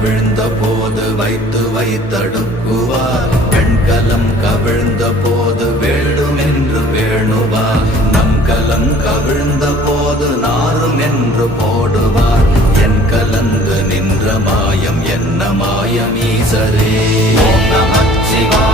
கவிழ்ந்த போது வைத்து வைத்தடுக்குவார். பெண்கலம் கவிழ்ந்த போது வேண்டுமென்று வேணுவார். நம் கலம் கவிழ்ந்த போது நாரும் என்று போடுவார். என் கலந்து நின்ற மாயம் என்ன மாயம் ஈசரே. ஓம் நமச்சிவாய.